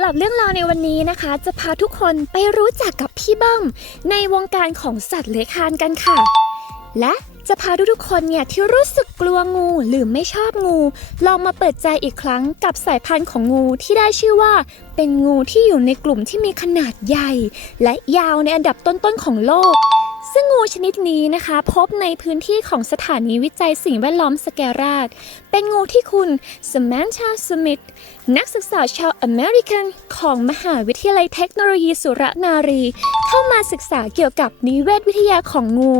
หรับเรื่องราวในวันนี้นะคะ จะพาทุกคนไปรู้จักกับพี่เบิ้มในวงการของสัตว์เลื้อยคลานกันค่ะ และจะพาทุกๆคนเนี่ยที่รู้สึกกลัวงูหรือไม่ชอบงู ลองมาเปิดใจอีกครั้งกับสายพันธุ์ของงูที่ได้ชื่อว่า เป็นงูที่อยู่ในกลุ่มที่มีขนาดใหญ่ และยาวในอันดับต้นๆของโลก ซึ่งงูชนิดนี้นะคะ พบในพื้นที่ของสถานีวิจัยสิ่งแวดล้อมสแกราดเป็นงูที่คุณสมานชาสมิธนักศึกษาชาวอเมริกันของมหาวิทยาลัยเทคโนโลยีสุรนารี เข้ามาศึกษาเกี่ยวกับนิเวศวิทยาของงู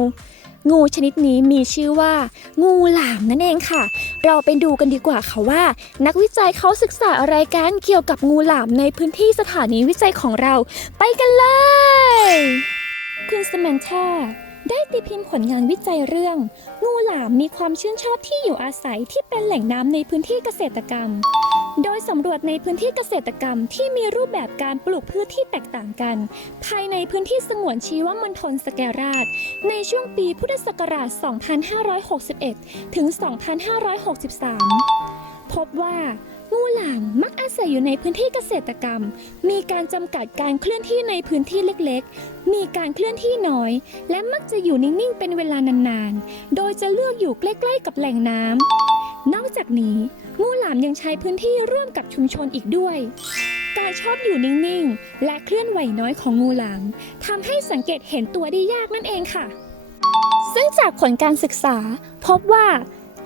งูชนิดนี้มีชื่อว่า งูหลามนั่นเองค่ะ เราไปดูกันดีกว่าค่ะว่า นักวิจัยเขาศึกษาอะไรกันเกี่ยวกับงูหลามในพื้นที่สถานีวิจัยของเรา ไปกันเลย คุณสมันธาได้ตีพิมพ์ผลงานวิจัยเรื่อง งูหลามมีความชื่นชอบที่อยู่อาศัยที่เป็นแหล่งน้ำในพื้นที่เกษตรกรรม โดยสำรวจในพื้นที่เกษตรกรรมที่มีรูปแบบการปลูกพืชที่แตกต่างกัน ภายในพื้นที่สงวนชีวมณฑลสแกราช ในช่วงปีพุทธศักราช 2561 ถึง 2563 พบว่า งูหลามมักอาศัยอยู่ในพื้นที่เกษตรกรรม มีการจำกัดการเคลื่อนที่ในพื้นที่เล็กๆ มีการเคลื่อนที่น้อย และมักจะอยู่นิ่งๆ เป็นเวลานานๆ โดยจะเลือกอยู่ใกล้ๆ กับแหล่งน้ำ นอกจากนี้ งูหลามยังใช้พื้นที่ร่วมกับชุมชนอีกด้วย การชอบอยู่นิ่งๆ และเคลื่อนไหวน้อยของงูหลามทำให้สังเกตเห็นตัวได้ยากนั่นเองค่ะ ซึ่งจากผลการศึกษาพบว่า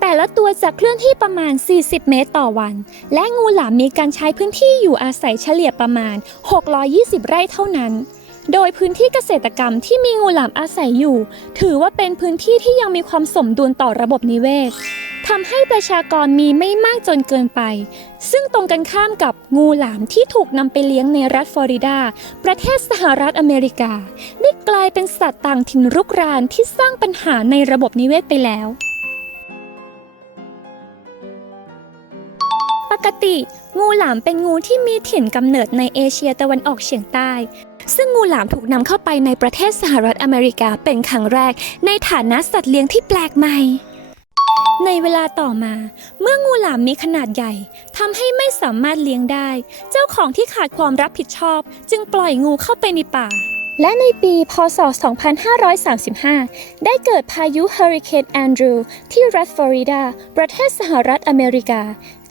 แต่ละตัวจะเคลื่อนที่ประมาณ 40 เมตรต่อวัน และงูหลามมีการใช้พื้นที่อยู่อาศัยเฉลี่ยประมาณ 620 ไร่เท่านั้น โดยพื้นที่เกษตรกรรมที่มีงูหลามอาศัยอยู่ ถือว่าเป็นพื้นที่ที่ยังมีความสมดุลต่อระบบนิเวศทำให้ประชากรมีไม่มากจนเกินไป ซึ่งตรงกันข้ามกับงูหลามที่ถูกนำไปเลี้ยงในรัฐฟลอริดา ประเทศสหรัฐอเมริกา ได้กลายเป็นสัตว์ต่างถิ่นรุกรานที่สร้างปัญหาในระบบนิเวศไปแล้ว กติ งูหลามเป็นงูที่มีถิ่นกำเนิดในเอเชียตะวันออกเฉียงใต้ ซึ่งงูหลามถูกนำเข้าไปในประเทศสหรัฐอเมริกาเป็นครั้งแรก ในฐานะสัตว์เลี้ยงที่แปลกใหม่ ในเวลาต่อมา เมื่องูหลามมีขนาดใหญ่ทำให้ไม่สามารถเลี้ยงได้ เจ้าของที่ขาดความรับผิดชอบ จึงปล่อยงูเข้าไปในป่าและในปีพศ 2535 ได้เกิดพายุเฮอริเคนแอนดรูที่รัฐฟลอริดา ประเทศสหรัฐอเมริกา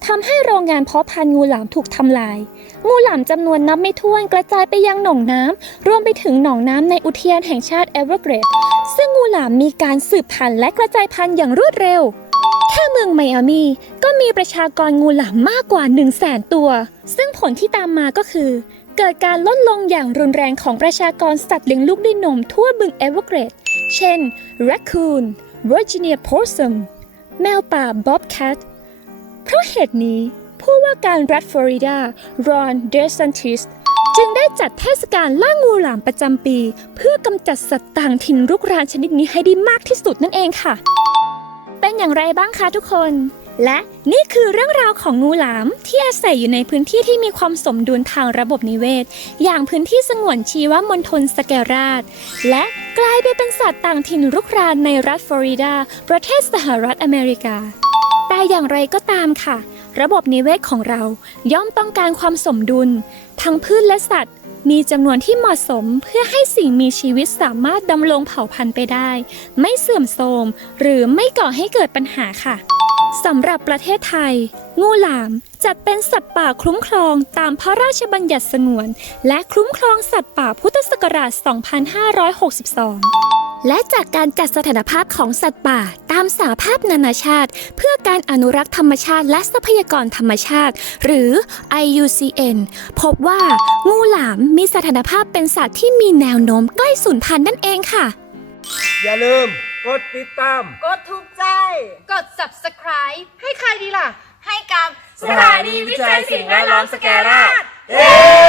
ทำให้โรงงานเพาะพันธุ์งูหลามถูกทำลาย งูหลามจำนวนนับไม่ถ้วนกระจายไปยังหนองน้ำรวมไปถึงหนองน้ำในอุทยานแห่งชาติเอเวอร์เกรดซึ่งงูหลามมีการสืบพันธุ์และกระจายพันธุ์อย่างรวดเร็ว แค่เมืองไมอามีก็มีประชากรงูหลามมากกว่า 1 0 0 0 0แสนตัว ซึ่งผลที่ตามมาก็คือ เกิดการลดลงอย่างรุนแรงของประชากรสัตว์เลี้ยงลูกด้วยนมทั่วบึงเอเวอร์เกรดเช่น raccoon Virginia possum แมวป่า bobcat เพราะเหตุนี้ผู้ว่าการรัฐฟลอริดา รอนเดซันติส จึงได้จัดเทศกาลล่างูหลามประจำปี เพื่อกำจัดสัตว์ต่างถิ่นรุกรานชนิดนี้ให้ได้มากที่สุดนั่นเองค่ะ เป็นอย่างไรบ้างคะทุกคน และนี่คือเรื่องราวของงูหลามที่อาศัยอยู่ในพื้นที่ที่มีความสมดุลทางระบบนิเวศ อย่างพื้นที่สงวนชีวมณฑลสแกราดและกลายไปเป็นสัตว์ต่างถิ่นรุกรานในรัฐฟลอริดา ประเทศสหรัฐอเมริกา อย่างไรก็ตามค่ะ ระบบนิเวศของเราย่อมต้องการความสมดุล ทั้งพืชและสัตว์ มีจำนวนที่เหมาะสมเพื่อให้สิ่งมีชีวิตสามารถดำรงเผ่าพันธุ์ไปได้ ไม่เสื่อมโทรมหรือไม่ก่อให้เกิดปัญหาค่ะสำหรับประเทศไทย งูหลามจัดเป็นสัตว์ป่าคุ้มครองตามพระราชบัญญัติสงวน และคุ้มครองสัตว์ป่าพุทธศักราช 2562 และจากการจัดสถานภาพของสัตว์ป่าตามสาภาพนานาชาติ เพื่อการอนุรักษ์ธรรมชาติและทรัพยากรธรรมชาติ หรือ IUCN พบว่างูหลามมีสถานภาพเป็นสัตว์ที่มีแนวโน้มใกล้สูญพันธุ์นั่นเองค่ะ อย่าลืม กดติดตาม กดถูกใจ กด subscribe ให้ใครดีล่ะ ให้กับสถานีวิจัยสิ่งแวดล้อมสแกราชเย้